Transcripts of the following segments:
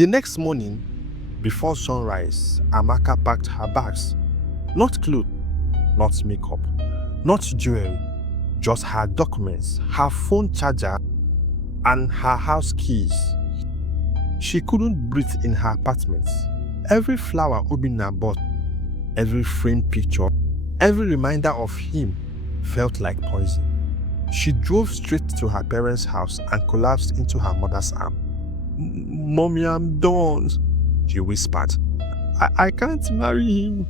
The next morning, before sunrise, Amaka packed her bags. Not clothes, not makeup, not jewelry, just her documents, her phone charger, and her house keys. She couldn't breathe in her apartment. Every flower Obinna bought, every framed picture, every reminder of him felt like poison. She drove straight to her parents' house and collapsed into her mother's arm. "Mommy, I'm done," she whispered. I can't marry him."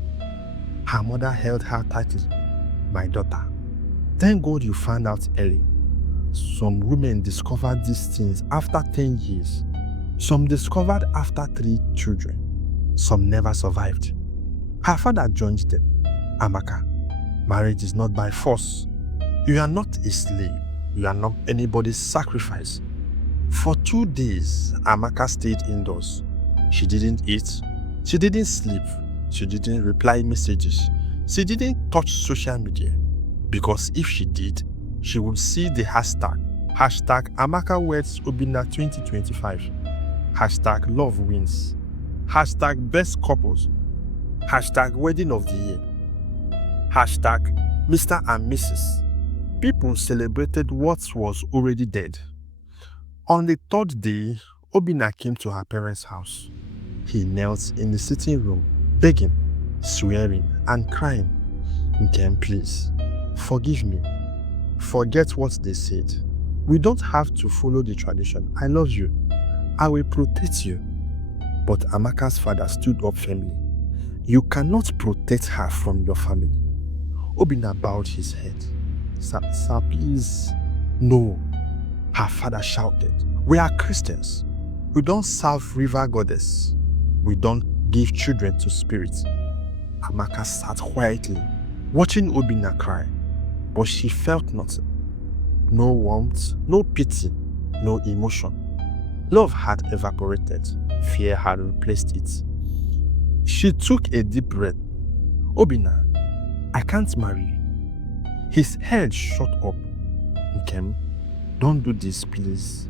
Her mother held her tightly. "My daughter, thank God you found out early. Some women discovered these things after 10 years. Some discovered after 3 children. Some never survived." Her father joined them. "Amaka, marriage is not by force. You are not a slave. You are not anybody's sacrifice." For 2 days, Amaka stayed indoors. She didn't eat. She didn't sleep. She didn't reply messages. She didn't touch social media. Because if she did, she would see the hashtag Amaka Weds Obinna 2025, hashtag Love Wins, hashtag Best Couples, hashtag Wedding of the Year, hashtag Mr. and Mrs. People celebrated what was already dead. On the 3rd day, Obinna came to her parents' house. He knelt in the sitting room, begging, swearing, and crying. "Nkem, please, forgive me. Forget what they said. We don't have to follow the tradition. I love you. I will protect you." But Amaka's father stood up firmly. "You cannot protect her from your family." Obinna bowed his head. Sir, please." "No," her father shouted. "We are Christians. We don't serve river goddess. We don't give children to spirits." Amaka sat quietly, watching Obinna cry, but she felt nothing. No warmth, no pity, no emotion. Love had evaporated. Fear had replaced it. She took a deep breath. "Obinna, I can't marry you." His head shot up. "Nkem, don't do this, please."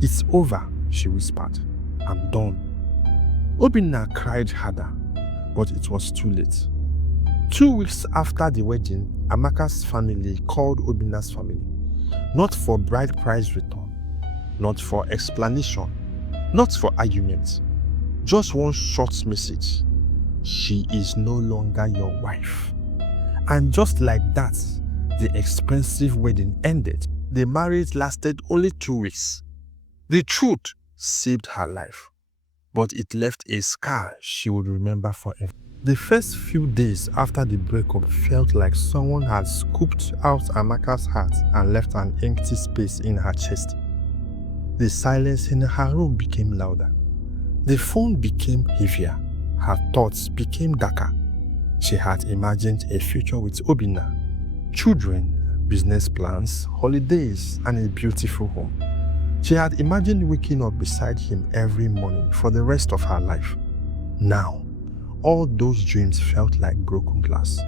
"It's over," she whispered. "I'm done." Obinna cried harder, but it was too late. 2 weeks after the wedding, Amaka's family called Obinna's family. Not for bride price return, not for explanation, not for argument. Just one short message. "She is no longer your wife." And just like that, the expensive wedding ended. The marriage lasted only 2 weeks. The truth saved her life, but it left a scar she would remember forever. The first few days after the breakup felt like someone had scooped out Amaka's heart and left an empty space in her chest. The silence in her room became louder. The phone became heavier. Her thoughts became darker. She had imagined a future with Obinna. Children, business plans, holidays, and a beautiful home. She had imagined waking up beside him every morning for the rest of her life. Now, all those dreams felt like broken glass.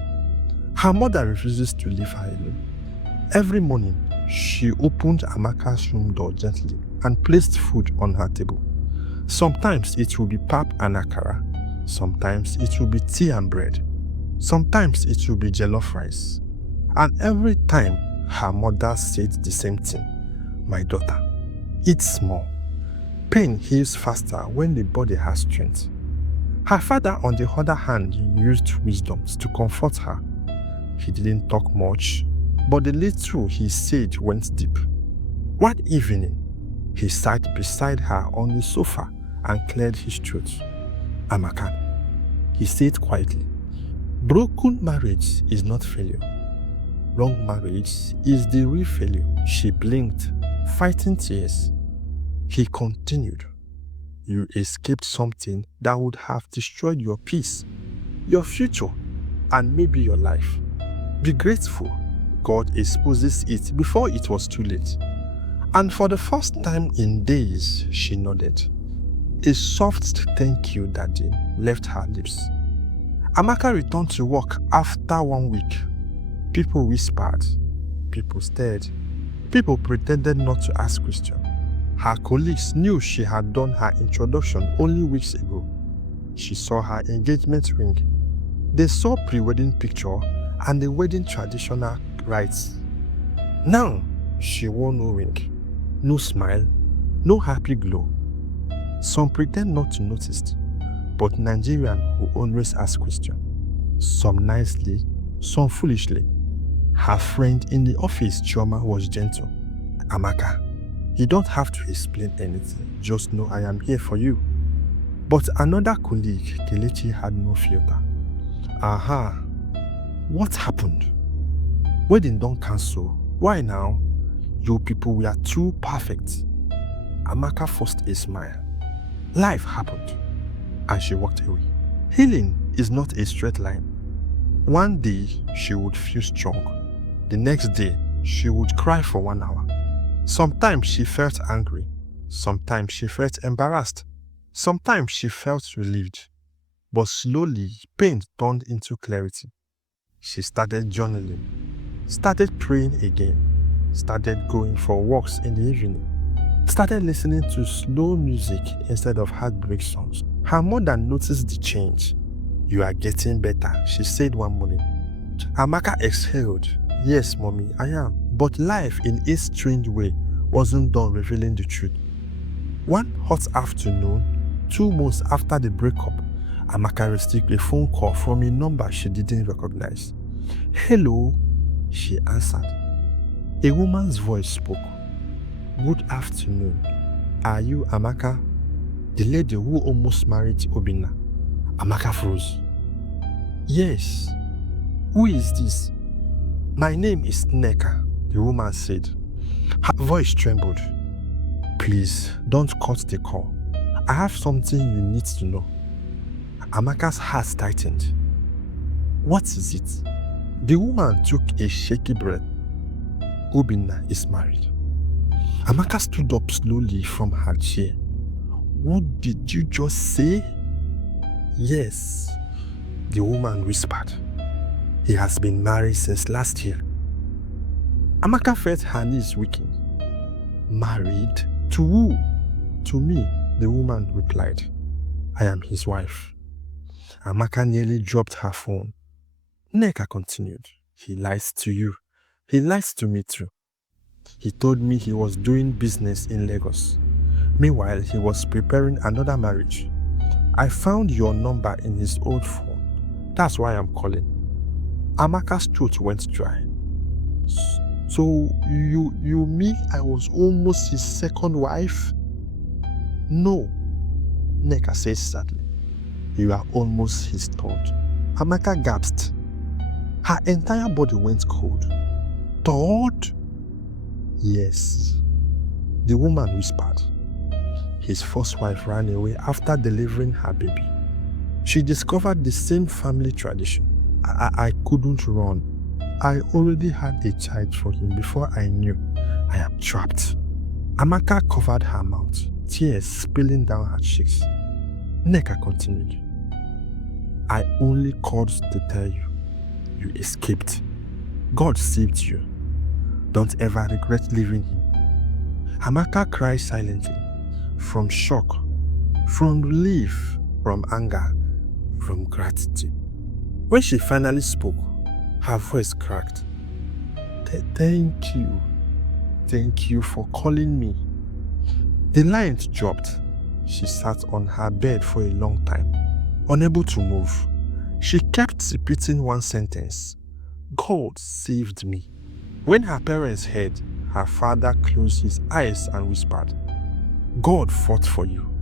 Her mother refuses to leave her alone. Every morning, she opened Amaka's room door gently and placed food on her table. Sometimes it would be pap and akara. Sometimes it would be tea and bread. Sometimes it would be jollof rice. And every time, her mother said the same thing. "My daughter, eat small. Pain heals faster when the body has strength." Her father, on the other hand, used wisdom to comfort her. He didn't talk much, but the little he said went deep. One evening, he sat beside her on the sofa and cleared his throat. "Amaka," he said quietly, "broken marriage is not failure. Wrong marriage is the real failure." She blinked, fighting tears. He continued, "You escaped something that would have destroyed your peace, your future, and maybe your life. Be grateful. God exposes it before it was too late." And for the first time in days, she nodded. A soft "thank you, Daddy," left her lips. Amaka returned to work after 1 week. People whispered. People stared. People pretended not to ask questions. Her colleagues knew she had done her introduction only weeks ago. She saw her engagement ring. They saw pre-wedding picture and the wedding traditional rites. Now, she wore no ring, no smile, no happy glow. Some pretend not to notice, but Nigerians will always ask questions. Some nicely, some foolishly. Her friend in the office, Chioma, was gentle. Amaka, you don't have to explain anything, just know I am here for you. But another colleague, Kelechi, had no filter. Aha, what happened? Wedding don't cancel. Why now? You people were too perfect. Amaka forced a smile. Life happened, and she walked away. Healing is not a straight line. One day, she would feel strong. The next day, she would cry for 1 hour. Sometimes she felt angry. Sometimes she felt embarrassed. Sometimes she felt relieved. But slowly, pain turned into clarity. She started journaling, started praying again, started going for walks in the evening, started listening to slow music instead of heartbreak songs. Her mother noticed the change. You are getting better, she said one morning. Amaka exhaled. Yes, mommy, I am. But life in a strange way wasn't done revealing the truth. One hot afternoon, 2 months after the breakup, Amaka received a phone call from a number she didn't recognize. Hello, she answered. A woman's voice spoke. Good afternoon. Are you Amaka? The lady who almost married Obinna. Amaka froze. Yes. Who is this? My name is Nneka, the woman said. Her voice trembled. Please, don't cut the call. I have something you need to know. Amaka's heart tightened. What is it? The woman took a shaky breath. Obinna is married. Amaka stood up slowly from her chair. What did you just say? Yes, the woman whispered. He has been married since last year. Amaka felt her knees weaken. Married? To who? To me, the woman replied. I am his wife. Amaka nearly dropped her phone. Nneka continued. He lies to you. He lies to me too. He told me he was doing business in Lagos. Meanwhile, he was preparing another marriage. I found your number in his old phone. That's why I'm calling. Amaka's throat went dry. So you mean I was almost his second wife? No, Nneka said sadly. You are almost his third. Amaka gasped. Her entire body went cold. Third? Yes, the woman whispered. His first wife ran away after delivering her baby. She discovered the same family tradition. I couldn't run. I already had a child for him before I knew. I am trapped. Amaka covered her mouth, tears spilling down her cheeks. Nneka continued. I only called to tell you. You escaped. God saved you. Don't ever regret leaving him. Amaka cried silently, from shock, from relief, from anger, from gratitude. When she finally spoke, her voice cracked. Thank you. Thank you for calling me. The lines dropped. She sat on her bed for a long time, unable to move. She kept repeating one sentence. God saved me. When her parents heard, her father closed his eyes and whispered, God fought for you.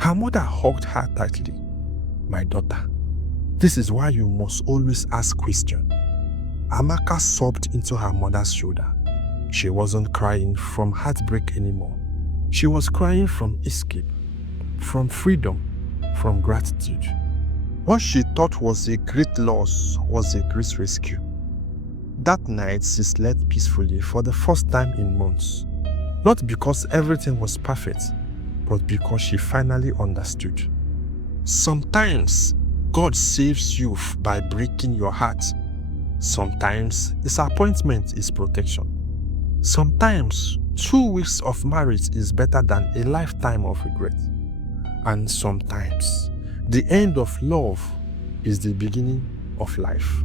Her mother hugged her tightly. My daughter, this is why you must always ask questions. Amaka sobbed into her mother's shoulder. She wasn't crying from heartbreak anymore. She was crying from escape, from freedom, from gratitude. What she thought was a great loss was a great rescue. That night, she slept peacefully for the first time in months. Not because everything was perfect, but because she finally understood. Sometimes, God saves you by breaking your heart. Sometimes, disappointment is protection. Sometimes, 2 weeks of marriage is better than a lifetime of regret. And sometimes, the end of love is the beginning of life.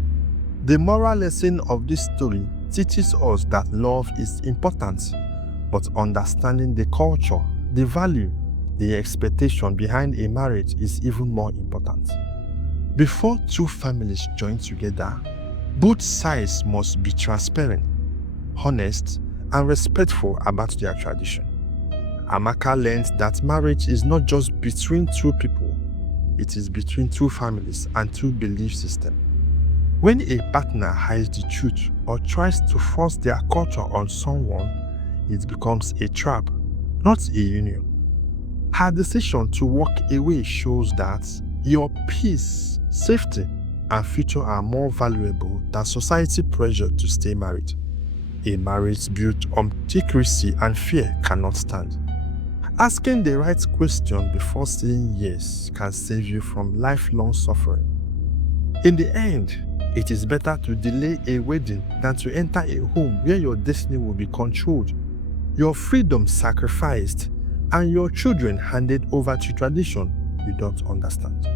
The moral lesson of this story teaches us that love is important, but understanding the culture, the value, the expectation behind a marriage is even more important. Before 2 families join together, both sides must be transparent, honest, and respectful about their tradition. Amaka learned that marriage is not just between 2 people, it is between 2 families and 2 belief systems. When a partner hides the truth or tries to force their culture on someone, it becomes a trap, not a union. Her decision to walk away shows that your peace, safety, and future are more valuable than society pressure to stay married. A marriage built on secrecy and fear cannot stand. Asking the right question before saying yes can save you from lifelong suffering. In the end, it is better to delay a wedding than to enter a home where your destiny will be controlled, your freedom sacrificed, and your children handed over to tradition you don't understand.